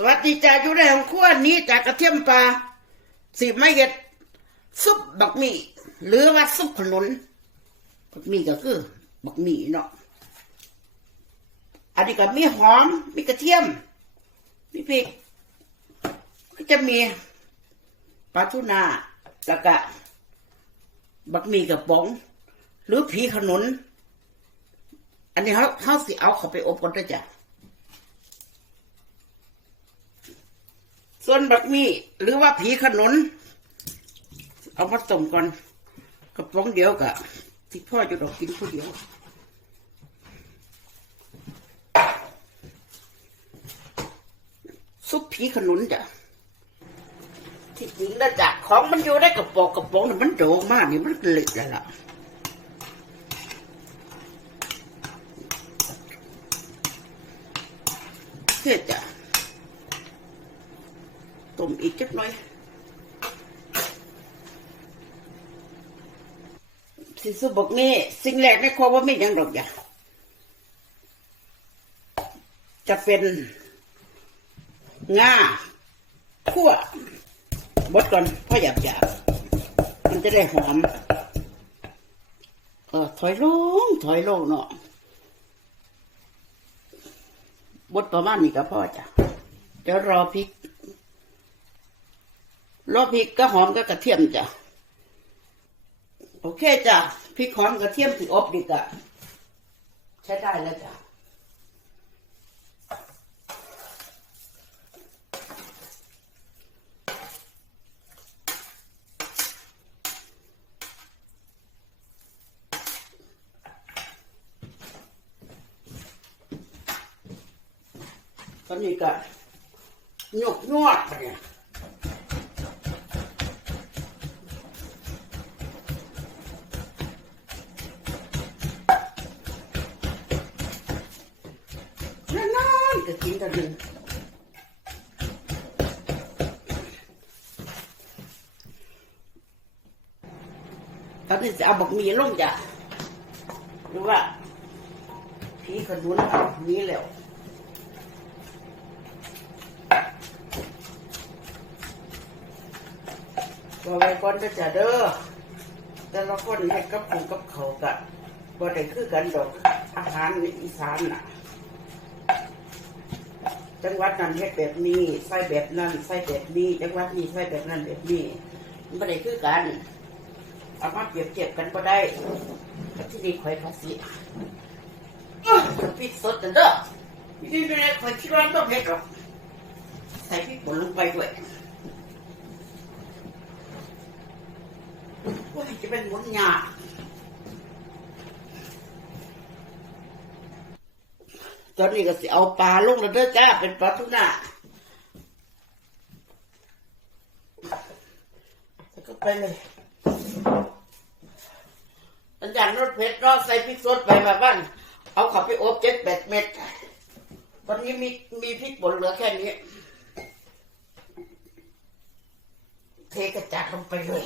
สวัสดีจ้าอยู่ในของครัวนี้จากกระเทียมปลาสีไม่เห็ด ซุปบักหมี่หรือว่าซุปขนุนบักหมี่ก็คือ บักหมี่เนาะอันนี้ก็มีหอมมีกระเทียมมีพริกก็จะมีปลาทูน่าแล้วก็บักหมี่กับป๋อง หรือผีขนุน อันนี้เขาเขาสิเอาเขาไปอบก่อนด้วยจ้ะ ส่วนบักมี่หรือว่าผีขนุน เอามาต้มก่อนกระป๋องเดียวกะที่พ่อจะดอกกินผู้เดียวซุปผีขนุนจ้ะที่จริงแล้วจ้ะของมันอยู่ได้กระป๋องกระป๋องน่มันโดงมากนี่มันเละแล้วล่ะเพื่อจะ ต้มอีกจักหน่อยสิสุบอกนี่สิ่งแรกในครัวว่าไม่ยังดอกอย่าจะเป็นง่าคั่วบดก่อนพ่อหยาบหยาบมันจะได้หอม เออถอยลงถอยลงเนาะบดประมาณนี้ก็พอจ้ะเดี๋ยวรอพริก รอพริกก็หอมก็กระเทียมจ้ะโอเคจ้ะพริกหอมกระเทียมสิอบดีกะใช้ได้แล้วจ้ะตอนนี้ก็หยกยวดไปเนี่ย นานๆก็กินกันหนึ่งตอนนี้จะเอาบักหมีลงจ้ะหรือว่าพี่ขนุนมีแล้วก็ไว้ก่อนก็จะเด้อแต่ละคนเฮ็ดกับผงกับเขากะบ่ได้คือกันดอกอาหารในอีสานน่ะ จังหวัดนั้นเฮ็ดแบบนี้ใส่แบบนั้นใส่แบบนี้จังหวัดนี้ใส่แบบนั้นแบบนี้มันบ่ได้คือกันเอามาเปรียบเทียบกันบ่ได้ที่นี่ข่อยภาษีอื้อพริกสดจังเด้อนี่ไม่ได้ข่อยคิดว่าต้องเผ็ดหรอกใส่พริกป่นลงไปด้วยว่าจะเป็นหมุนหยา ตอนนี้ก็สิเอาปลาลงแล้วเด้อจ้าเป็นปลาทูน่าแล้วก็ไปเลยอาจารย์รถเพชรรอใส่พริกสดไปมาบ้านเอาขับไปอบเจ็ดแปดเม็ดตอนนี้มีมีพริกป่นเหลือแค่นี้ เทกระจาดลงไปเลย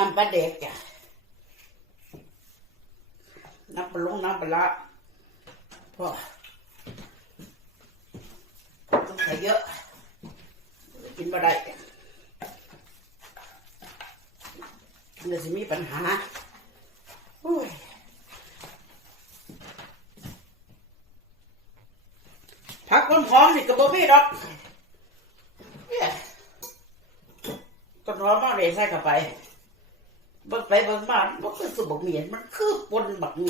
น้ำปลาเด็กจ้ะน้ำปลาลงน้ำปลาละพอต้องใส่เยอะ กินมาได้เดี๋ยวจะมีปัญหาโอ้ยผักต้นหอมนี่ก็บ่มีดอกเนี่ยต้นหอมมาเลยใส่เข้าไป บิ่งไปบิ่งมามันคือสุบกเมียนมันคือปนบักมี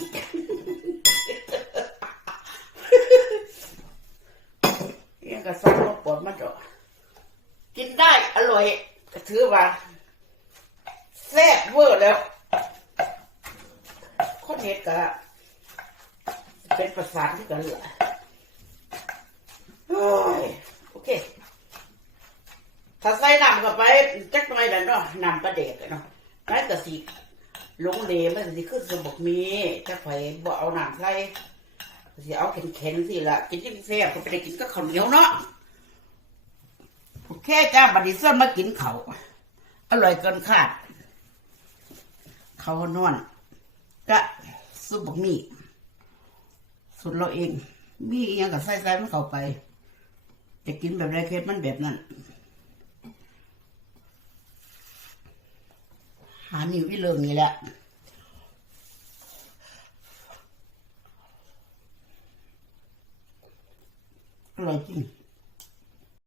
ยังกระซังว่าปนมันจะกินได้อร่อยก็ถือว่าแซ่บเวอร์แล้วคนเห็ดกะเป็นประสานที่กันเลยโอ้ยโอเค ถ้าใส่น้ำเข้าไปจักหน่อยแล้วเนาะน้ำปลาเด็กเนาะ มันก็สิหลงเลมันก็สิขึ้นสมบกมีจะไผบ่เอาหนังใส่สิเอาเข็งๆสิละกินจิ้มแซ่บก็ไปได้กินก็ข้าวเหนียวเนาะแค่จ้าบัดนี้ส่นมากินเขาอร่อยเกินคาดเขานอนก็ซุปบะหมี่สุดเราเอง มีอย่างกับใส่ใส่มันเข้าไป จะกินแบบไรเคสมันแบบนั้น หานิวอีเลิงนี่แหละอร่อยจริง